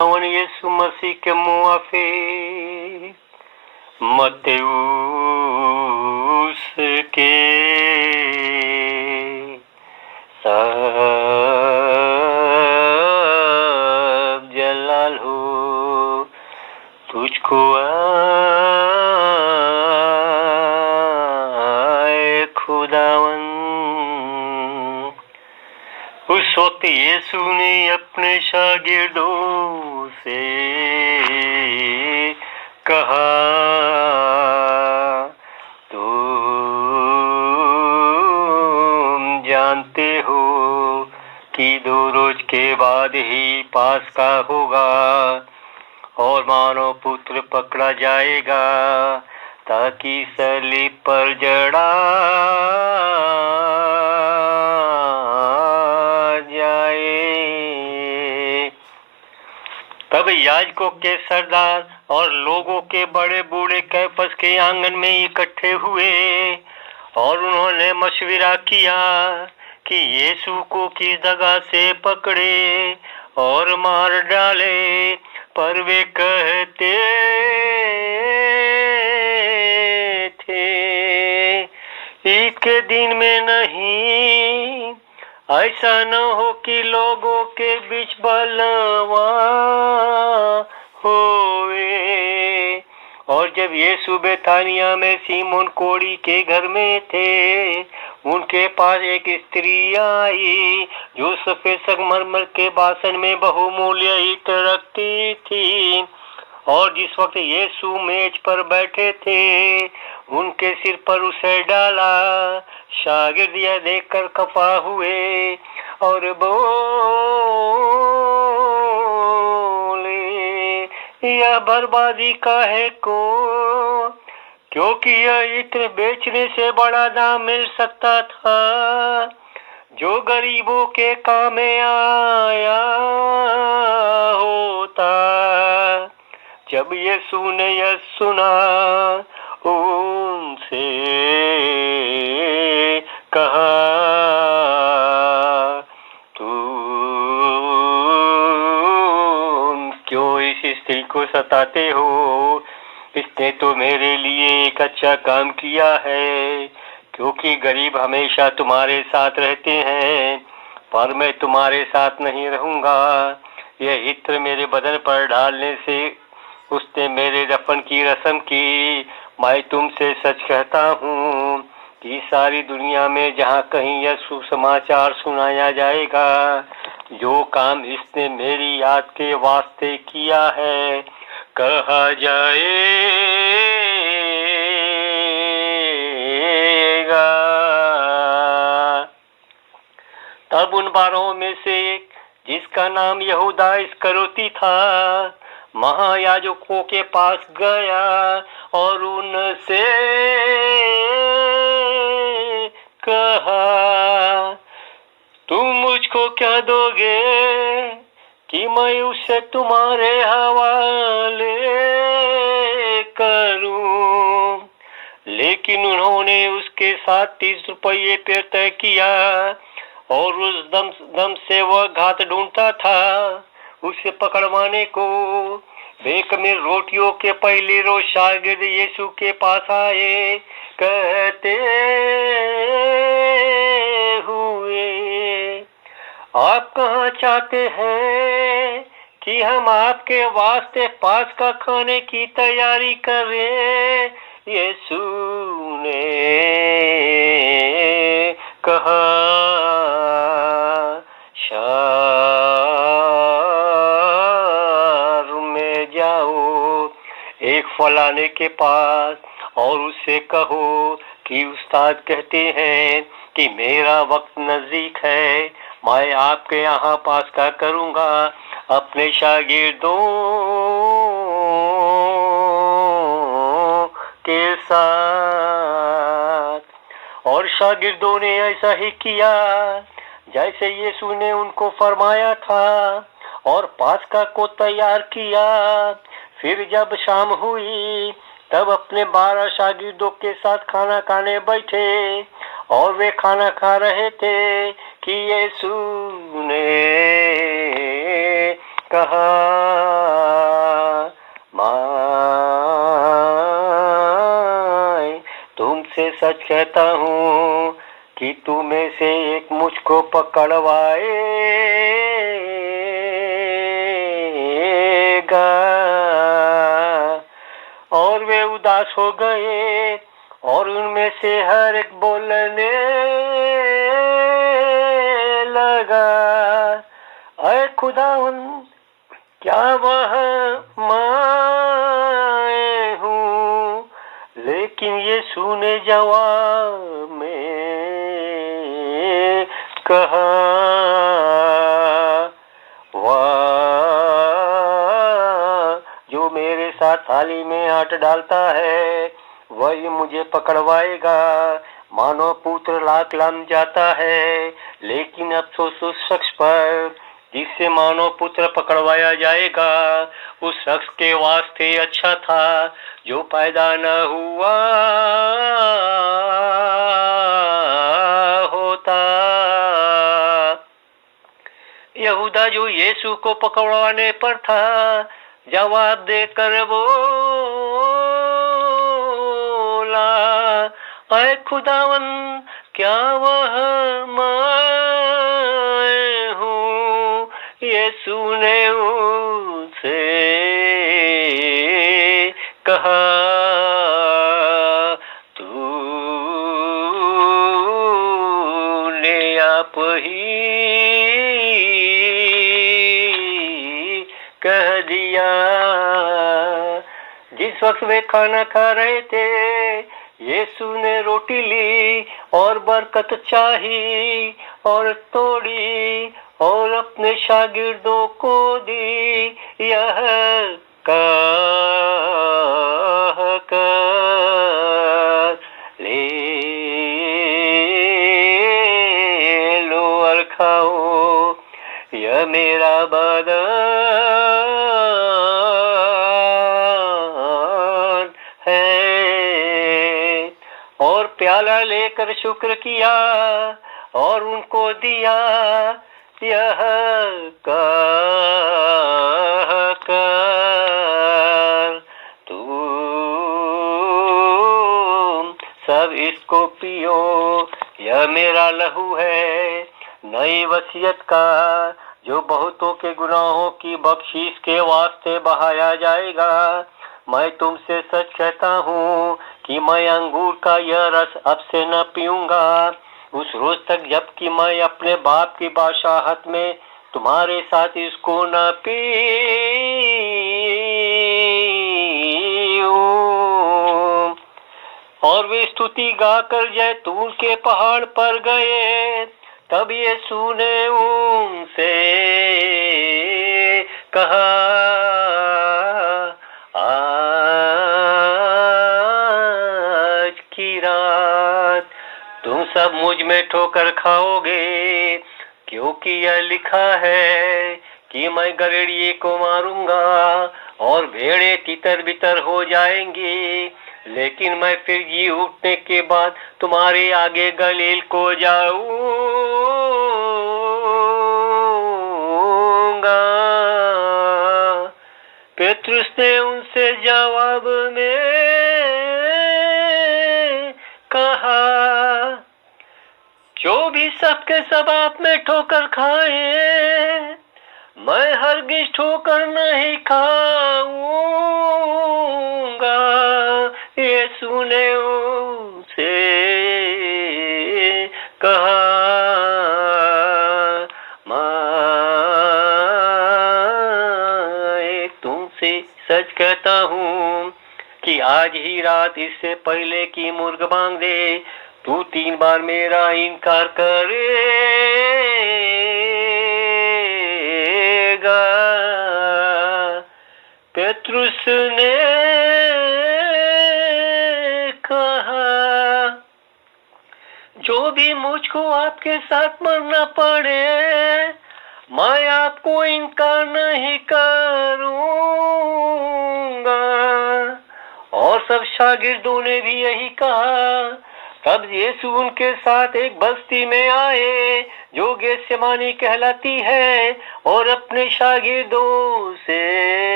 कौन यीशु मसीह के मुआफे मत्यूस के सब जलाल हो तुझको आए खुदावन। उस वक्त यीशु ने अपने शागिर्दों से कहा, तुम जानते हो कि 2 रोज के बाद ही पास्का होगा और मानव पुत्र पकड़ा जाएगा ताकि सलीब पर जड़ा जाए। तब याजकों के सरदार और लोगों के बड़े बूढ़े कैफस के आंगन में इकट्ठे हुए और उन्होंने मशविरा किया कि यीशु को किस जगह से पकड़े और मार डाले। पर वे कहते थे, ईद के दिन में नहीं, ऐसा न हो कि लोगों के बीच बलवा होवे। और जब यीशु बेथानिया में सीमोन कोढ़ी के घर में थे, उनके पास एक स्त्री आई जो सफेद संगमरमर के बासन में बहुमूल्य ईंट रखती थी। और जिस वक्त यीशु मेज पर बैठे थे, उनके सिर पर उसे डाला। शागिर्द यह देखकर खफा हुए और बोले, यह बर्बादी काहे को, क्योंकि यह इत्र बेचने से बड़ा दाम मिल सकता था जो गरीबों के काम में आया होता। जब यीशु ने यह सुना, उनसे कहा, तुम क्यों इस स्त्री को सताते हो? इसने तो मेरे लिए एक अच्छा काम किया है, क्योंकि गरीब हमेशा तुम्हारे साथ रहते हैं, पर मैं तुम्हारे साथ नहीं रहूंगा। यह इत्र मेरे बदन पर डालने से उसने मेरे दफन की रस्म की। मैं तुमसे सच कहता हूँ कि सारी दुनिया में जहाँ कहीं यह सुसमाचार सुनाया जाएगा, जो काम इसने मेरी याद के वास्ते किया है, कहा जाएगा। तब उन 12 में से एक, जिसका नाम यहूदा इस्करियोती था, महायाजकों के पास गया और उनसे कहा, तुम मुझको क्या दोगे कि मैं उसे तुम्हारे हवाले करूं? लेकिन उन्होंने उसके साथ 30 रुपये पे तय किया और उस दम से वह घात ढूंढता था उसे पकड़वाने को। बेखमीर रोटियों के पहले रोज शागिर्द यीशु के पास आए, कहते हुए, आप कहाँ चाहते हैं कि हम आपके वास्ते पास्का खाने की तैयारी करें? यीशु ने कहा, शहर में जाओ एक फलाने के पास और उससे कहो कि उस्ताद कहते हैं कि मेरा वक्त नजदीक है, मैं आपके यहाँ पास्का करूँगा अपने शागिर्दों के साथ। और शागिर्दों ने ऐसा ही किया जैसे यीशु ने उनको फरमाया था और पास्का को तैयार किया। फिर जब शाम हुई, तब अपने 12 शागिर्दों के साथ खाना खाने बैठे और वे खाना खा रहे थे कि यीशु ने कहा, माँ तुमसे सच कहता हूँ कि तुम में से एक मुझको पकड़वाएगा। और वे उदास हो गए और उनमें से हर एक बोलने लगा, अय खुदावन, क्या वह मैं हूँ? लेकिन यीशु ने जवाब में कहा, वह जो मेरे साथ थाली में हाथ डालता है वही मुझे पकड़वाएगा। मानव पुत्र लाख लम जाता है, लेकिन अफसोस उस शख्स पर जिससे मानव पुत्र पकड़वाया जाएगा। उस शख्स के वास्ते अच्छा था जो पैदा न हुआ होता। यहूदा जो यीशु को पकड़वाने पर था, जवाब देकर बोला, अय खुदावन, क्या वह मैं हूँ? यीशु ने उनसे कहा, तूने आप ही कह दिया। जिस वक्त वे खाना खा रहे थे, यीशु ने रोटी ली और बरकत चाही और तोड़ी और अपने शागिर्दों को दी, यह कहकर, ले लो और खाओ, यह मेरा बदन है। और प्याला लेकर शुक्र किया और उनको दिया, यह कहकर, तुम सब इसको पियो, यह मेरा लहू है, नई वसीयत का, जो बहुतों के गुनाहों की बख्शीश के वास्ते बहाया जाएगा। मैं तुमसे सच कहता हूँ कि मैं अंगूर का यह रस अब से न पीऊंगा, उस रोज तक जबकि मैं अपने बाप की बादशाहत में तुम्हारे साथ इसको न पीऊं। और वे स्तुति गाकर जैतून के पहाड़ पर गए। तब यीशु ने उनसे कहा, आज की रात तुम सब मुझ में ठोकर खाओगे, क्योंकि यह लिखा है कि मैं गड़ेड़िए को मारूंगा और भेड़ें तितर बितर हो जाएंगी, लेकिन मैं फिर जी उठने के बाद तुम्हारे आगे गलील को जाऊंगा। पेतरुस ने उनसे जवाब में कहा, जो भी सबके सब आप में ठोकर खाए, मैं हरगिज ठोकर नहीं खाऊंगा। यीशु ने उनसे कहा, मैं तुमसे सच कहता हूँ कि आज ही रात इससे पहले कि मुर्ग मांग दे, तू 3 बार मेरा इनकार करेगा। पेतरुस ने कहा, जो भी मुझको आपके साथ मरना पड़े, मैं आपको इनकार नहीं करूंगा। और सब शागिर्दों ने भी यही कहा। तब यीशु उनके साथ एक बस्ती में आए जो गेतसेमानी कहलाती है, और अपने अपने शागिर्दों से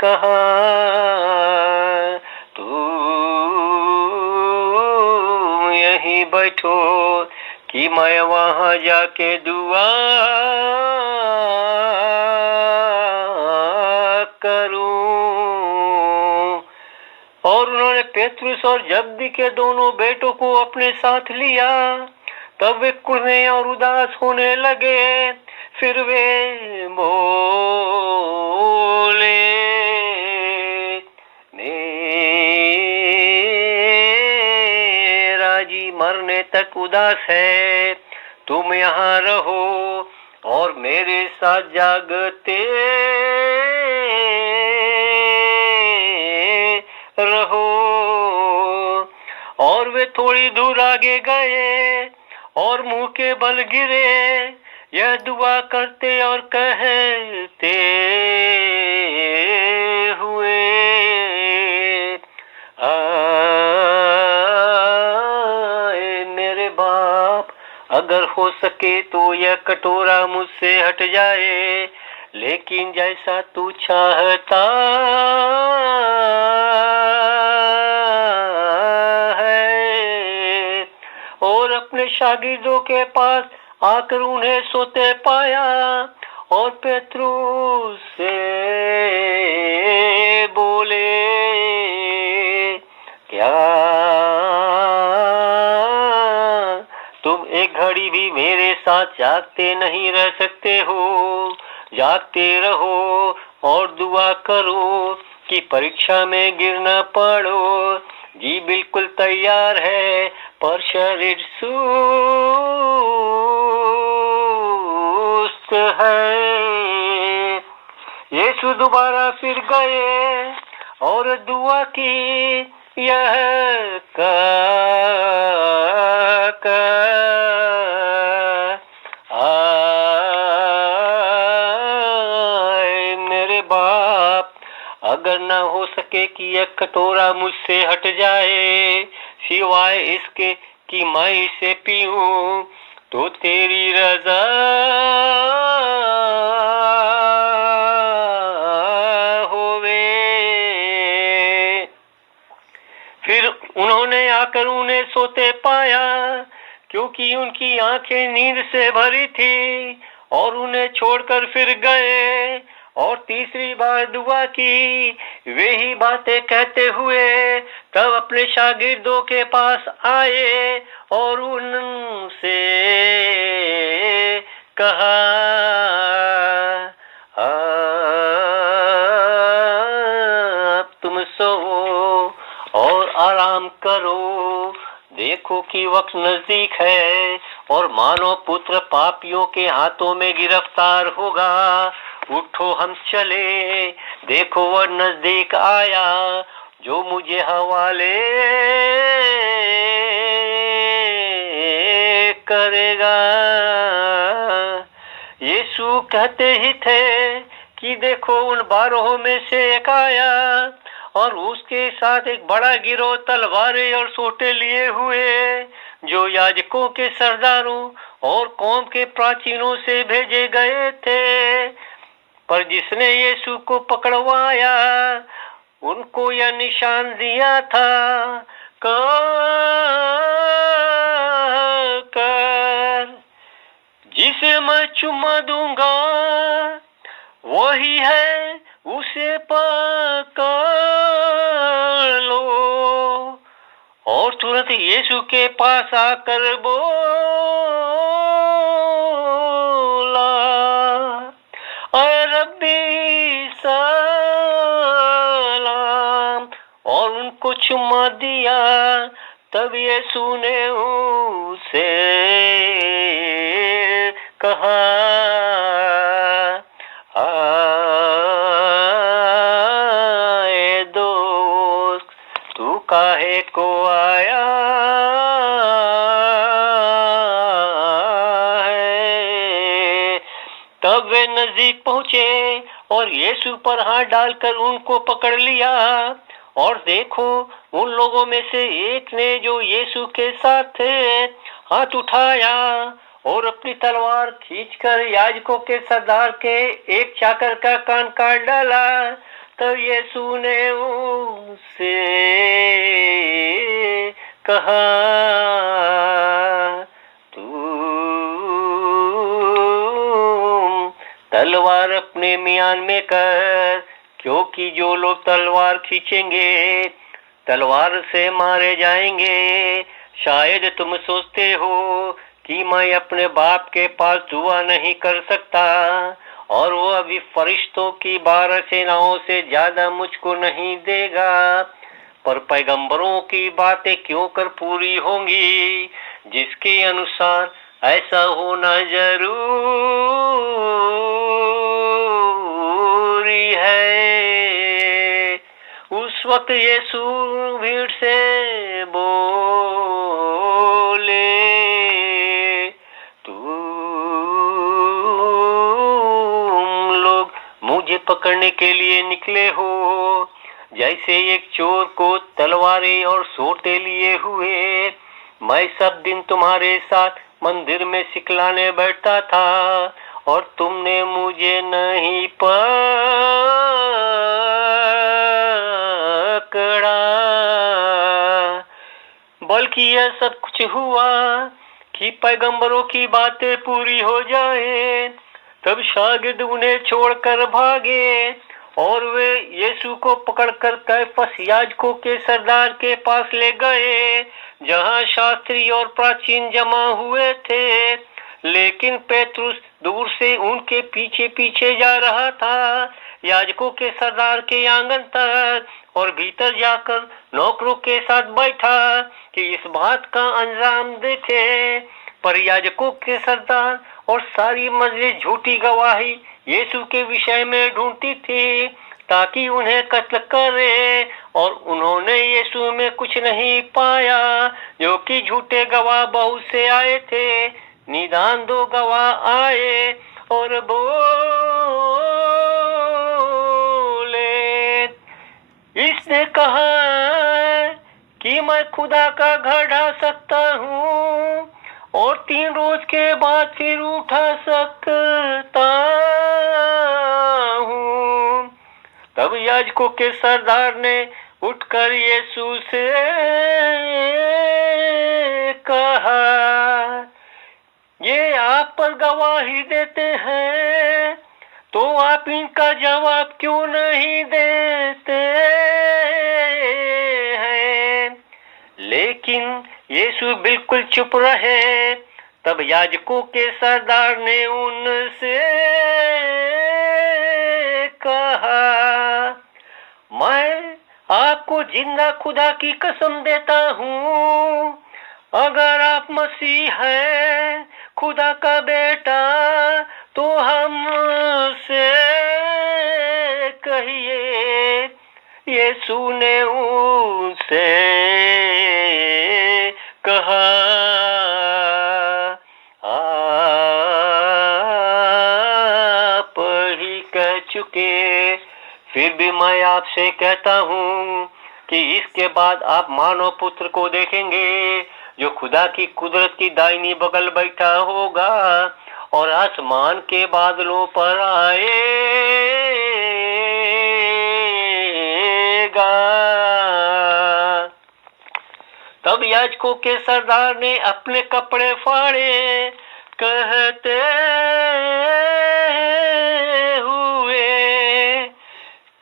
कहा, तुम यहीं बैठो कि मैं वहां जाके दुआ करूं। और उन्होंने पेतरुस और जब्दी के दोनों बेटों को अपने साथ लिया। तब वे कुढ़ने और उदास होने लगे। फिर वे बोले, मेरा जी मरने तक उदास है, तुम यहाँ रहो और मेरे साथ जागते रहो। और वे थोड़ी दूर आगे गए और मुंह के बल गिरे, यह दुआ करते और कहते हुए, आए मेरे बाप, अगर हो सके तो यह कटोरा मुझसे हट जाए, लेकिन जैसा तू चाहता है। और अपने शागिर्दों के पास आकर उन्हें सोते पाया और पेतरुस से बोले, क्या तुम एक घड़ी भी मेरे साथ जागते नहीं रह सकते हो? जागते रहो और दुआ करो कि परीक्षा में गिर न पड़ो। जी बिल्कुल तैयार है, पर शरीर सुस्त है। यीशु दोबारा फिर गए और दुआ की, यह आए मेरे बाप, अगर न हो सके कि यह कटोरा मुझसे हट जाए, सिवाय इसके कि मैं इसे पीऊं, तो तेरी रज़ा होवे। फिर उन्होंने आकर उन्हें सोते पाया, क्योंकि उनकी आंखें नींद से भरी थी, और उन्हें छोड़कर फिर गए और तीसरी बार दुआ की, वे ही बातें कहते हुए तब अपने शागिर्दों के पास आए और उनसे कहा, तुम सो और आराम करो, देखो कि वक्त नजदीक है और मानव पुत्र पापियों के हाथों में गिरफ्तार होगा। उठो हम चले, देखो वह नजदीक आया जो मुझे हवाले करेगा। यीशु कहते ही थे कि देखो उन 12 में से एक आया और उसके साथ एक बड़ा गिरोह तलवारें और सोटे लिए हुए, जो याजकों के सरदारों और कौम के प्राचीनों से भेजे गए थे। पर जिसने यीशु को पकड़वाया, उनको यह निशान दिया था, कर जिसे मैं चुमा दूंगा वही है, उसे पकड़ लो। और तुरंत यीशु के पास आकर बोला, ऐ रब्बी सलाम, और उनको चुम्मा दिया। तब यीशु ने उसे कहा, आए दोस्त, तू काहे को आया है? तब वे नजदीक पहुंचे और यीशु पर हाथ डालकर उनको पकड़ लिया। और देखो, उन लोगों में से एक ने जो यीशु के साथ थे हाथ उठाया और अपनी तलवार खींचकर याजकों के सरदार के एक चाकर का कान काट डाला। तब यीशु ने उससे कहा, तुम तलवार अपने म्यान में कर, क्योंकि जो लोग तलवार खींचेंगे तलवार से मारे जाएंगे। शायद तुम सोचते हो कि मैं अपने बाप के पास दुआ नहीं कर सकता और वो अभी फरिश्तों की 12 सेनाओं से ज्यादा मुझको नहीं देगा। पर पैगंबरों की बातें क्यों कर पूरी होंगी, जिसके अनुसार ऐसा होना जरूरी है। उस वक्त यीशु भीड़ से बोले, तुम लोग मुझे पकड़ने के लिए निकले हो, जैसे एक चोर को तलवारें और सोटे लिए हुए। मैं सब दिन तुम्हारे साथ मंदिर में सिखलाने बैठता था और तुमने मुझे नहीं पकड़ा, बल्कि यह सब कुछ हुआ कि पैगंबरों की बातें पूरी हो जाए। तब शागिर्द उन्हें छोड़कर भागे और वे यीशु को पकड़कर कैफस याजकों के सरदार के पास ले गए, जहां शास्त्री और प्राचीन जमा हुए थे। लेकिन पेतरुस दूर से उनके पीछे पीछे जा रहा था, याजकों के सरदार के आंगन तक, और भीतर जाकर नौकरों के साथ बैठा कि इस बात का अंजाम देखे। पर याजकों के सरदार और सारी मजलिस झूठी गवाही यीशु के विषय में ढूंढती थी ताकि उन्हें कत्ल करे, और उन्होंने यीशु में कुछ नहीं पाया, जो कि झूठे गवाह बहुत से आए थे। निदान 2 गवाह आए और बोले, इसने कहा कि मैं खुदा का घर ढा सकता हूँ और 3 रोज के बाद फिर उठा सकता हूँ। तब याजकों के सरदार ने उठकर यीशु से कहा, ये आप पर गवाही देते हैं, तो आप इनका जवाब क्यों नहीं देते हैं? लेकिन यीशु बिल्कुल चुप रहे। तब याजकों के सरदार ने उनसे कहा, मैं आपको जिंदा खुदा की कसम देता हूँ, अगर आप मसीह हैं, खुदा का बेटा, तो हमसे कहिए। यीशु ने उनसे कहा, आप ही कह चुके, फिर भी मैं आपसे कहता हूँ कि इसके बाद आप मानव पुत्र को देखेंगे, जो खुदा की कुदरत की दाहिनी बगल बैठा होगा और आसमान के बादलों पर आएगा। तब याजकों के सरदार ने अपने कपड़े फाड़े, कहते हुए,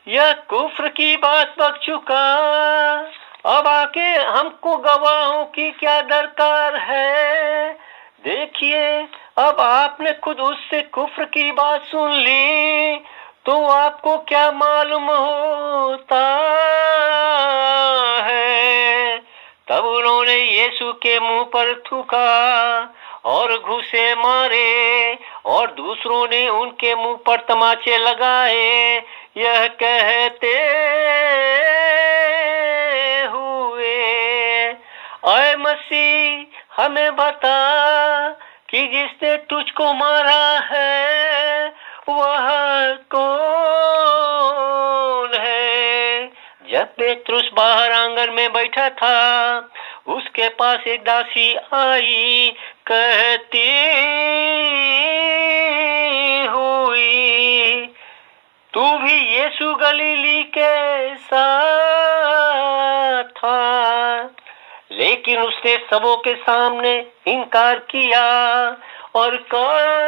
यह कुफ्र की बात बक चुका, अब आके हमको गवाहों की क्या दरकार है? देखिए, अब आपने खुद उससे कुफ्र की बात सुन ली, तो आपको क्या मालूम होता है? तब उन्होंने यीशु के मुंह पर थूका और घूंसे मारे, और दूसरों ने उनके मुंह पर तमाचे लगाए, यह कहते हुए, ऐ मसीह, हमें बता कि जिसने तुझको मारा है वह कौन है? जब पेतरुस बाहर आंगन में बैठा था, उसके पास एक दासी आई, कहती हुई, तू भी यीशु गलीली के साथ था। लेकिन उसने सबों के सामने इनकार किया और कहा,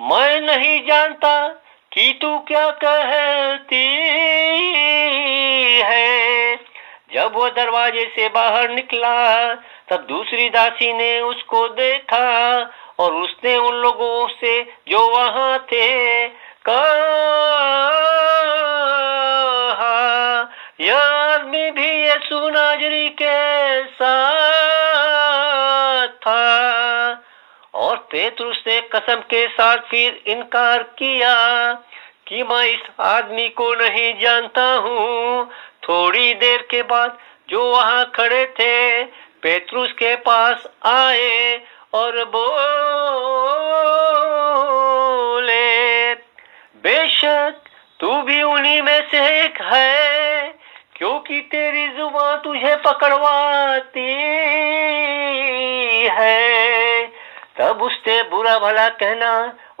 मैं नहीं जानता कि तू क्या कहती है। जब वह दरवाजे से बाहर निकला तब दूसरी दासी ने उसको देखा और उसने उन लोगों से जो वहां थे कहा, यह आदमी भी यीशु नाजरी के साथ था। और पेतरुस ने कसम के साथ फिर इनकार किया कि मैं इस आदमी को नहीं जानता हूँ। थोड़ी देर के बाद जो वहां खड़े थे पेतरुस के पास आए और बोले, बेशक तू भी उन्हीं में से एक है, क्योंकि तेरी जुबान तुझे पकड़वाती है। तब उसने बुरा भला कहना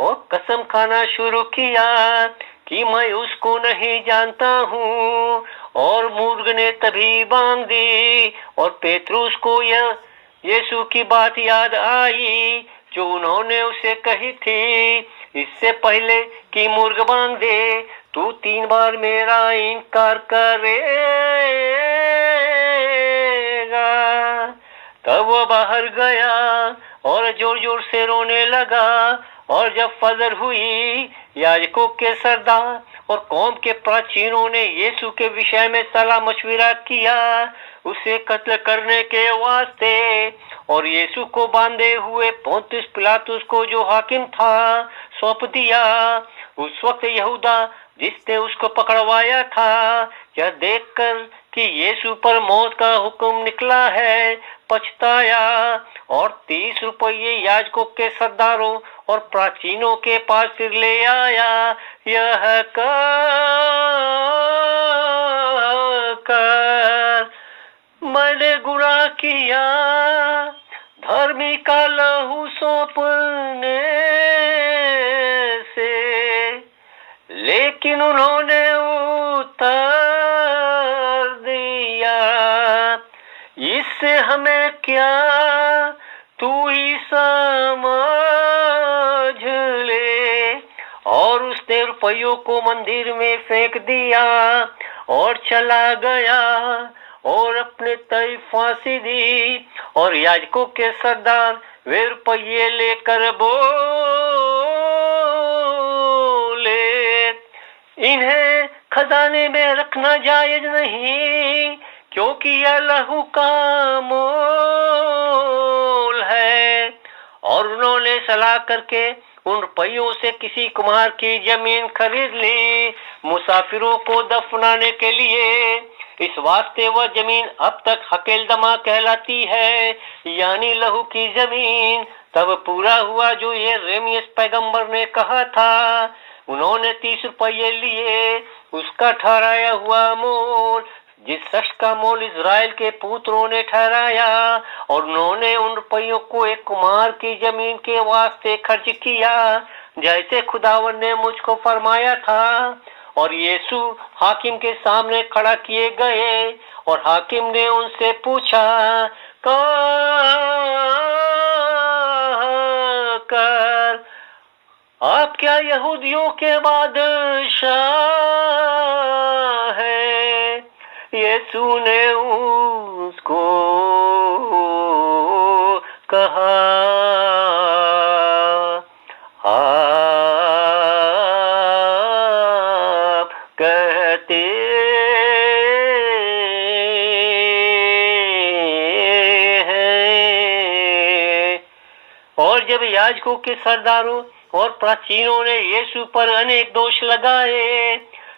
और कसम खाना शुरू किया कि मैं उसको नहीं जानता हूँ। और मूर्ख ने तभी बांग दी और पेतरुस को यह यीशु की बात याद आई जो उन्होंने उसे कही थी, इससे पहले कि मूर्ख बांग दे तू 3 बार मेरा इनकार करेगा। तब वह बाहर गया और जोर जोर से रोने लगा। और जब फजर हुई, याजकों के सरदार और कौम के प्राचीनों ने यीशु के विषय में सलाह मशविरा किया उसे कत्ल करने के वास्ते, और यीशु को बांधे हुए पोंतियुस पिलातुस को जो हाकिम था सौंप दिया। उस वक्त यहूदा जिसने उसको पकड़वाया था, यह देखकर कि यीशु पर मौत का हुक्म निकला है, पछताया और 30 रुपये याजकों के सरदारों और प्राचीनों के पास फिर ले आया। यह कर मैंने गुनाह किया, धर्मी का लहू सौंपने से। लेकिन उन्होंने उत्तर दिया, इससे हमें क्या, तू ही समझ ले। और उसने रुपयों को मंदिर में फेंक दिया और चला गया और अपने तय फांसी दी। और याजकों के सरदार वे रुपये लेकर बोले, इन्हें खजाने में रखना जायज नहीं, क्योंकि यह लहू का मोल है। और उन्होंने सलाह करके उन रुपयों से किसी कुम्हार की जमीन खरीद ली मुसाफिरों को दफनाने के लिए। इस वास्ते वह जमीन अब तक हकेलदमा कहलाती है, यानी लहू की जमीन। तब पूरा हुआ जो ये यिर्मयाह पैगंबर ने कहा था। उन्होंने 30 रुपये लिए, उसका ठहराया हुआ मोल, जिस शख्स का मोल इज़राइल के पुत्रों ने ठहराया, और उन्होंने उन रुपयों को एक कुम्हार की जमीन के वास्ते खर्च किया, जैसे खुदावन ने मुझको फरमाया था। और यीशु हाकिम के सामने खड़ा किए गए और हाकिम ने उनसे पूछा, कर आप क्या यहूदियों के बादशाह है? यीशु ने उसको कहा, आप कहते हैं। और जब याजकों के सरदारों और प्राचीनों ने यीशु पर अनेक दोष लगाए,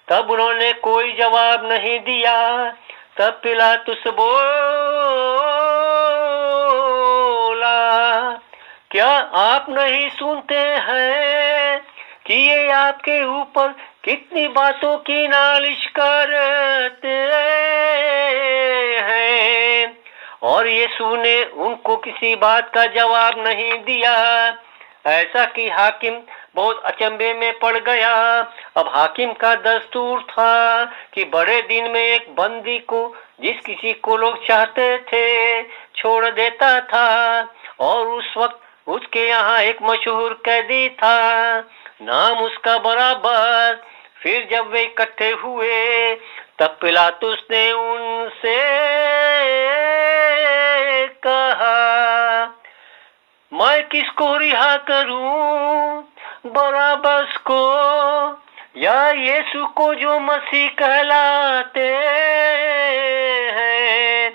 तब उन्होंने कोई जवाब नहीं दिया। तब पिलातुस बोला, क्या आप नहीं सुनते हैं कि ये आपके ऊपर कितनी बातों की नालिश करते हैं? और यीशु ने उनको किसी बात का जवाब नहीं दिया। ऐसा कि हाकिम बहुत अचंभे में पड़ गया। अब हाकिम का दस्तूर था कि बड़े दिन में एक बंदी को जिस किसी को लोग चाहते थे छोड़ देता था, और उस वक्त उसके यहाँ एक मशहूर कैदी था, नाम उसका बराबर। फिर जब वे इकट्ठे हुए तब पिलातुस ने उनसे कहा, मैं किसको रिहा करूं, बराबस को या यीशु को जो मसीह कहलाते हैं?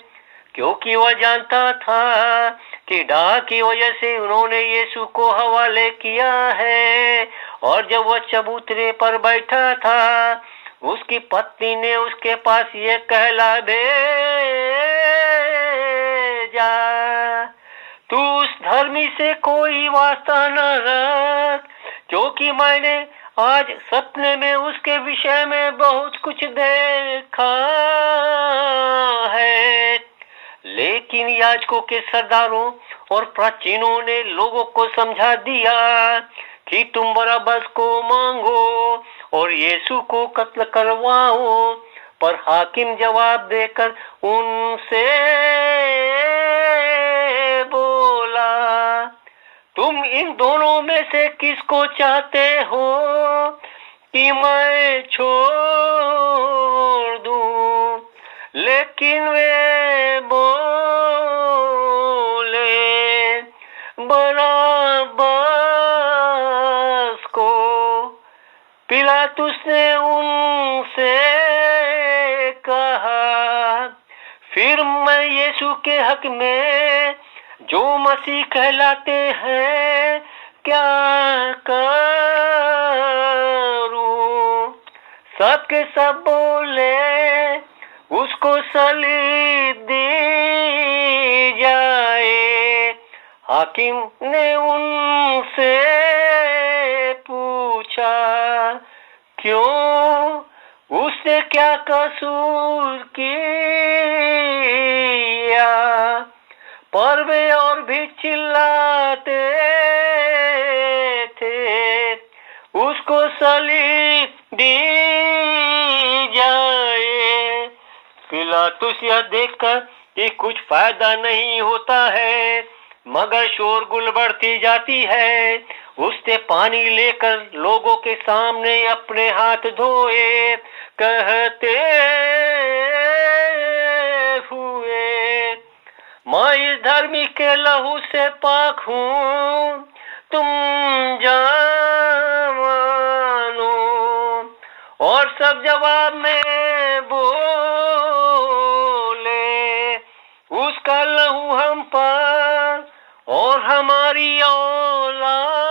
क्योंकि वह जानता था कि डाह की वजह से उन्होंने यीशु को हवाले किया है। और जब वह चबूतरे पर बैठा था, उसकी पत्नी ने उसके पास ये कहला भेजा, तू उस धर्मी से कोई वास्ता न रख, क्योंकि मैंने आज सपने में उसके विषय में बहुत कुछ देखा है। लेकिन याजकों के सरदारों और प्राचीनों ने लोगों को समझा दिया कि तुम बरअब्बस को मांगो और यीशु को कत्ल करवाओ। पर हाकिम जवाब देकर उनसे बोला, तुम इन दोनों में से किसको चाहते हो कि मैं छोड़ दूं? लेकिन वे बोले, बरअब्बस को। पिलातुस ने उनसे कहा, फिर मैं यीशु के हक में जो मसीह कहलाते हैं क्या करूं? सबके सब बोले, उसको सलीब दी जाए। हाकिम ने उनसे पूछा, क्यों, उसने क्या कसूर किया? पर वे और भी चिल्लाते थे, उसको सलीब दी जाए। पिलातुस यह देखकर कि कुछ फायदा नहीं होता है मगर शोरगुल बढ़ती जाती है, उसने पानी लेकर लोगों के सामने अपने हाथ धोए, कहते हुए, मैं इस धर्मी के लहू से पाक हूं, तुम जानो। और सब जवाब में बोले, उसका लहू हम पर और हमारी औलाद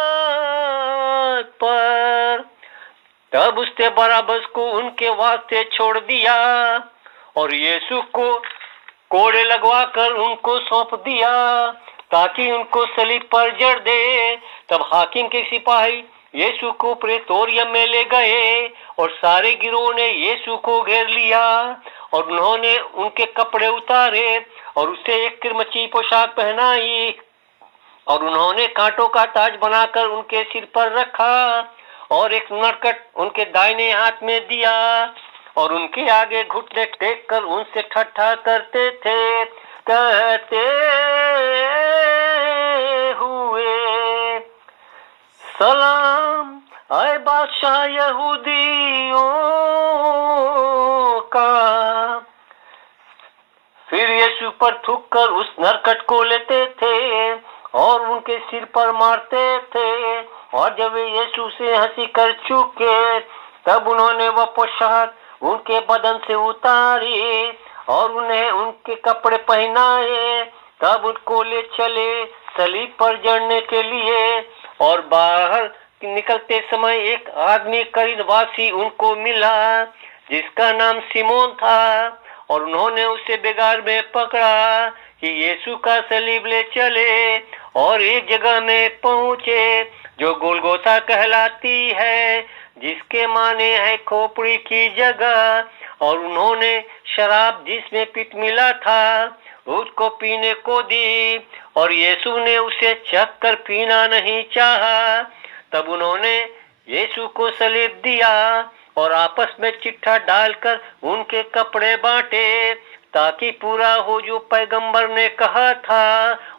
पर। तब उसने बरअब्बस को उनके वास्ते छोड़ दिया और यीशु को कोड़े लगवाकर उनको सौंप दिया ताकि उनको सलीब पर जड़ दे। तब हाकिम के सिपाही यीशु को प्रेतोरियम में ले गए और सारे गिरोह ने यीशु को घेर लिया और उन्होंने उनके कपड़े उतारे और उसे एक किरमची पोशाक पहनाई और उन्होंने कांटों का ताज बनाकर उनके सिर पर रखा और एक नरकट उनके दाहिने हाथ में दिया और उनके आगे घुटने टेक कर उनसे ठट्ठा करते थे, कहते हुए, सलाम आए बादशाह यहूदियों का। फिर यीशु पर थूककर उस नरकट को लेते थे और उनके सिर पर मारते थे, और जब वे यीशु से हंसी कर चुके तब उन्होंने वह पोशाक उनके बदन से उतारी और उन्हें उनके कपड़े पहनाए। तब उनको ले चले सलीब पर जड़ने के लिए, और बाहर निकलते समय एक आदमी करीनवासी उनको मिला जिसका नाम सिमोन था, और उन्होंने उसे बेगार में पकड़ा कि यीशु का सलीब ले चले और एक जगह में पहुंचे जो गोलगोथा कहलाती है, जिसके माने है खोपड़ी की जगह। और उन्होंने शराब जिसमें पित्त मिला था उसको पीने को दी और यीशु ने उसे चख कर पीना नहीं चाहा। तब उन्होंने यीशु को सलीब दिया और आपस में चिट्ठा डालकर उनके कपड़े बांटे, ताकि पूरा हो जो पैगंबर ने कहा था।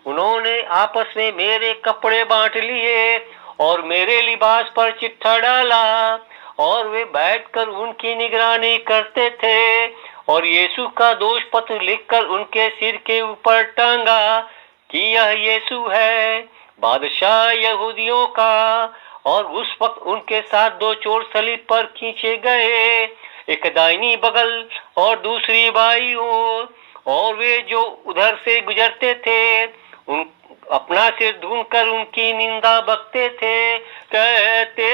उन्होंने आपस में मेरे कपड़े बांट लिए और मेरे लिबास पर चिट्ठा डाला, और वे बैठकर उनकी निगरानी करते थे और यीशु का दोष पत्र लिखकर उनके सिर के ऊपर टांगा कि यह यीशु है, बादशाह यहूदियों का। और उस वक्त उनके साथ दो चोर सलीब पर खींचे गए, एक दाहिनी बगल और दूसरी बाईं ओर। और वे जो उधर से गुजरते थे उन अपना सिर ढूंढकर उनकी निंदा बकते थे, कहते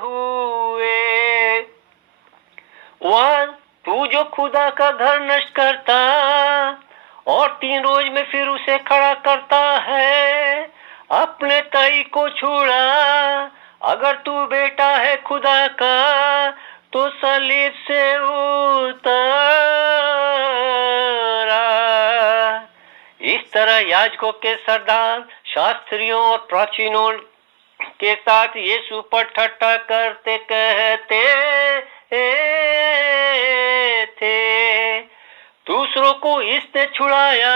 हुए, वह तू जो खुदा का घर नष्ट करता और 3 रोज में फिर उसे खड़ा करता है, अपने ताई को छुड़ा। अगर तू बेटा है खुदा का तो सलीब से उतरा। इस तरह याजकों के सरदार, शास्त्रियों और प्राचीनों के साथ यीशु पर ठट्ठा करते कहते थे, दूसरों को इसने छुड़ाया,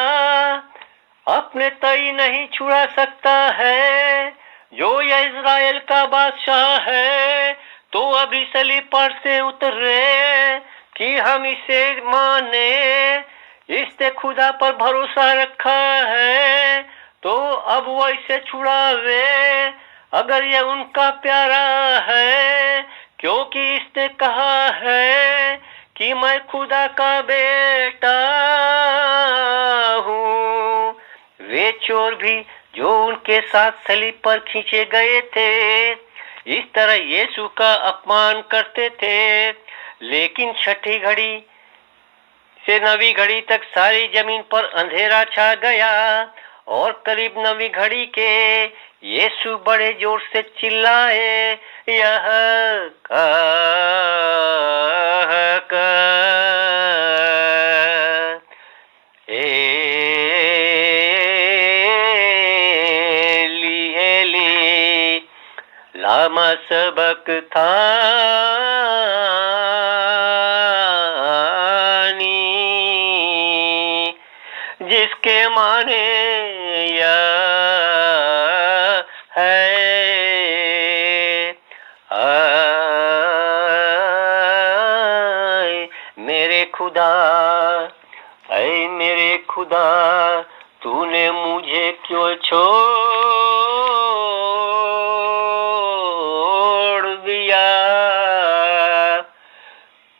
अपने तई नहीं छुड़ा सकता है। जो यह इज़राइल का बादशाह है तो अभी सलीब पर से उतरे कि हम इसे माने। इसने खुदा पर भरोसा रखा है तो अब वो इसे छुड़ावे, अगर यह उनका प्यारा है, क्योंकि इसने कहा है कि मैं खुदा का बेटा हूँ। वे चोर भी जो उनके साथ सलीब पर खींचे गए थे इस तरह यीशु का अपमान करते थे। लेकिन छठी घड़ी से 9वीं घड़ी तक सारी जमीन पर अंधेरा छा गया, और करीब 9वीं घड़ी के यीशु बड़े जोर से चिल्लाए, यह लामा सबक थानी, जिसके माने यह है, आए मेरे खुदा, ऐ मेरे खुदा, तूने मुझे क्यों छोड़ दिया।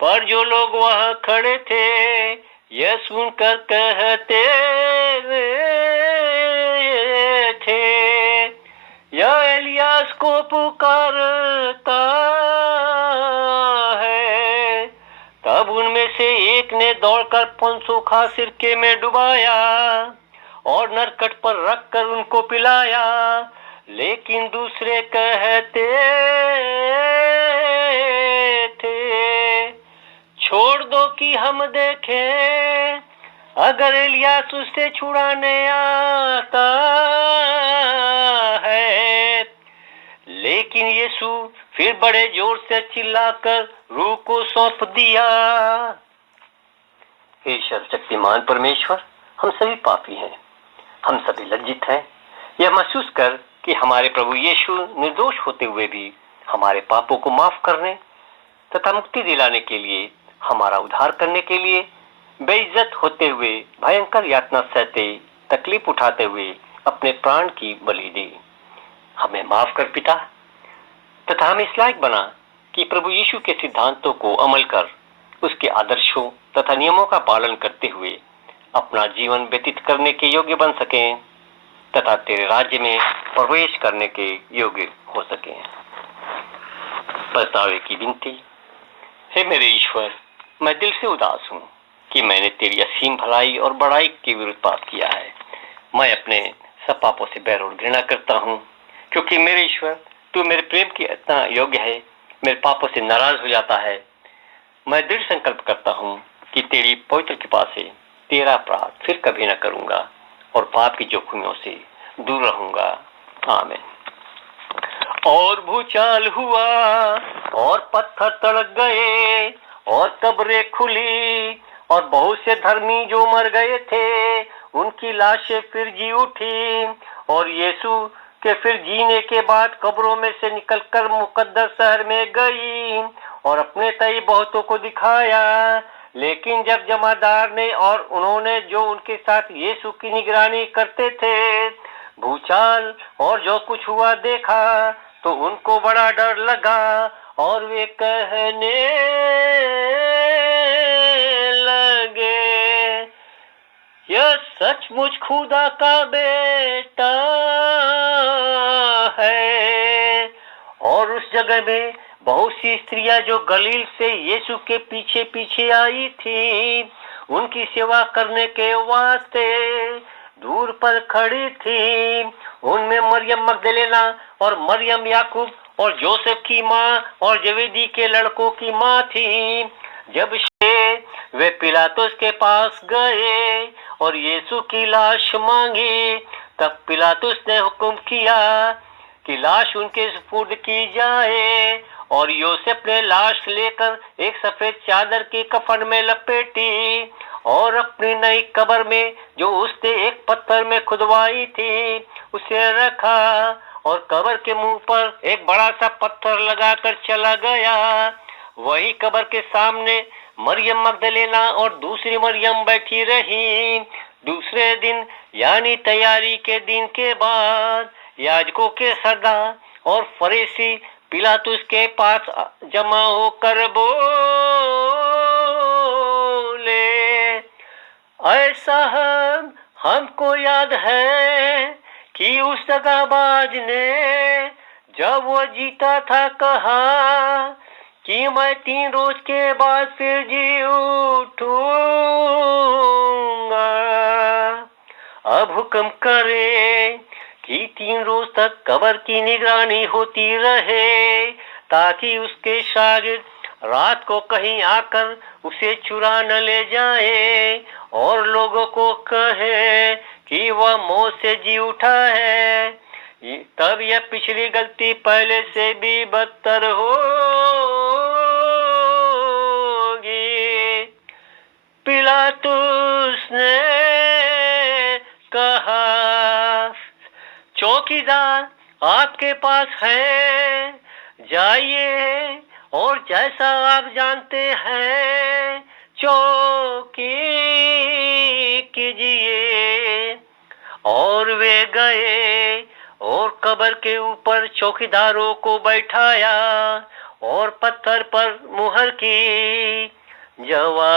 पर जो लोग वहां खड़े थे यह सुनकर कहते थे, यह एलियास को पुकारता है। तब उनमें से एक ने दौड़कर 500 खा सिरके में डुबाया और नरकट पर रखकर उनको पिलाया। लेकिन दूसरे कहते थे, छोड़ दो कि हम देखें अगर एलियास उससे छुड़ाने आता है। लेकिन यीशु फिर बड़े जोर से चिल्लाकर रूह को सौंप दिया। हे सर्वशक्तिमान परमेश्वर, हम सभी पापी हैं, हम सभी लज्जित हैं। यह महसूस कर कि हमारे प्रभु यीशु निर्दोष होते हुए भी हमारे पापों को माफ करने तथा मुक्ति दिलाने के लिए, हमारा उद्धार करने के लिए बेइज्जत होते हुए, भयंकर यातना सहते, तकलीफ उठाते हुए अपने प्राण की बलि दी। हमें माफ कर पिता, तथा हमें इस लायक बना कि प्रभु यीशु के सिद्धांतों को अमल कर उसके आदर्शों तथा नियमों का पालन करते हुए अपना जीवन व्यतीत करने के योग्य बन सकें तथा तेरे राज्य में प्रवेश करने के योग्य हो सकें। पछतावे की विनती। हे मेरे ईश्वर, मैं दिल से उदास हूँ कि मैंने तेरी असीम भलाई और बड़ाई के विरुद्ध पाप किया है। मैं अपने सब पापों से बैर और घृणा करता हूँ, क्योंकि मेरे ईश्वर तू मेरे प्रेम की इतना योग्य है, मेरे पापों से नाराज हो जाता है। मैं दृढ़ संकल्प करता हूँ कि कि तेरी पवित्र कृपा से तेरा अपराध फिर कभी न करूंगा और पाप की जोखिमों से दूर रहूंगा। आमीन। और भूचाल हुआ और पत्थर तड़क गए और कब्रें खुली और बहुत से धर्मी जो मर गए थे उनकी लाशें फिर जी उठी और यीशु के फिर जीने के बाद कब्रों में से निकलकर मुकद्दस शहर में गई और अपने तय बहुतों को दिखाया। लेकिन जब जमादार ने और उन्होंने जो उनके साथ यीशु की निगरानी करते थे भूचाल और जो कुछ हुआ देखा तो उनको बड़ा डर लगा और वे कहने लगे, यह सचमुच खुदा का बेटा है। और उस जगह में बहुत सी स्त्रियां जो गलील से यीशु के पीछे पीछे आई थी उनकी सेवा करने के वास्ते दूर पर खड़ी थी। उनमें मरियम मगदलेना और मरियम याकूब और जोसेफ की माँ और जवेदी के लड़कों की माँ थी। जब वे पिलातुस के पास गए और यीशु की लाश मांगी तब पिलातुस ने हुक्म किया कि लाश उनके सुपुर्द की जाए और योसेफ ने लाश लेकर एक सफेद चादर के कफन में लपेटी और अपनी नई कब्र में जो उसने एक पत्थर में खुदवाई थी उसे रखा और कब्र के मुंह पर एक बड़ा सा पत्थर लगाकर चला गया। वही कब्र के सामने मरियम मगदलेना और दूसरी मरियम बैठी रही। दूसरे दिन यानी तैयारी के दिन के बाद याजकों के सरदार और फरीसी पिलातुस के पास जमा होकर बोले, ऐसा हमको याद है कि उस दगाबाज ने जब वो जीता था कहा कि मैं 3 रोज के बाद फिर जी उठूंगा। अब हुक्म करे कि 3 रोज तक कब्र की निगरानी होती रहे ताकि उसके शागिर्द रात को कहीं आकर उसे चुरा न ले जाए और लोगों को कहे कि वह मौत से जी उठा है। तब यह पिछली गलती पहले से भी बदतर होगी। पिलातुस ने कहा, चौकीदार आपके पास है, जाइए और जैसा आप जानते हैं चौकी कीजिए। और वे गए और कब्र के ऊपर चौकीदारों को बैठाया और पत्थर पर मुहर की। जवाब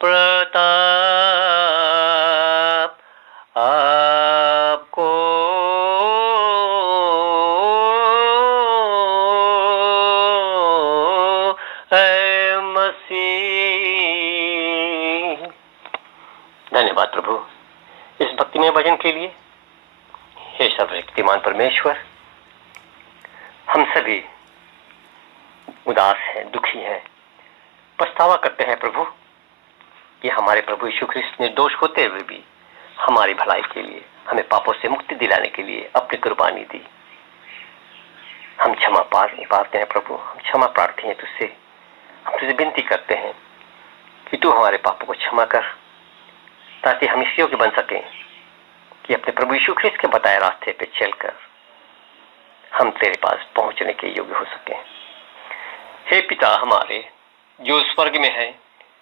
प्रताप आपको है मसीह। धन्यवाद प्रभु इस भक्तिमय भजन के लिए। हे सर्वशक्तिमान परमेश्वर, हम सभी उदास हैं, दुखी हैं, पछतावा करते हैं प्रभु कि हमारे प्रभु यीशु ख्रिस्त निर्दोष होते हुए भी हमारी भलाई के लिए, हमें पापों से मुक्ति दिलाने के लिए अपनी कुर्बानी दी। हम क्षमा पाते हैं प्रभु, हम क्षमा प्रार्थी हैं तुझसे। हम तुझसे विनती करते हैं कि तू हमारे पापों को क्षमा कर ताकि हम इस योग्य बन सकें कि अपने प्रभु यीशु ख्रिस्त के बताए रास्ते पे चलकर हम तेरे पास पहुंचने के योग्य हो सकें। हे पिता हमारे जो स्वर्ग में है,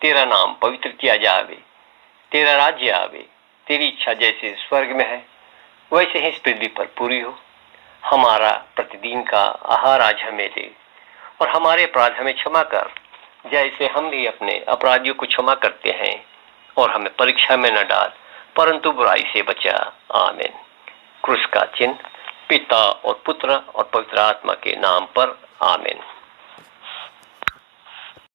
तेरा नाम पवित्र किया जावे, तेरा राज्य आवे, तेरी इच्छा जैसे स्वर्ग में है वैसे ही इस पृथ्वी पर पूरी हो। हमारा प्रतिदिन का आहार आज हमें दे और हमारे अपराध हमें क्षमा कर जैसे हम भी अपने अपराधियों को क्षमा करते हैं, और हमें परीक्षा में न डाल परंतु बुराई से बचा। आमीन। क्रूस का चिन्ह पिता और पुत्र और पवित्र आत्मा के नाम पर। आमीन।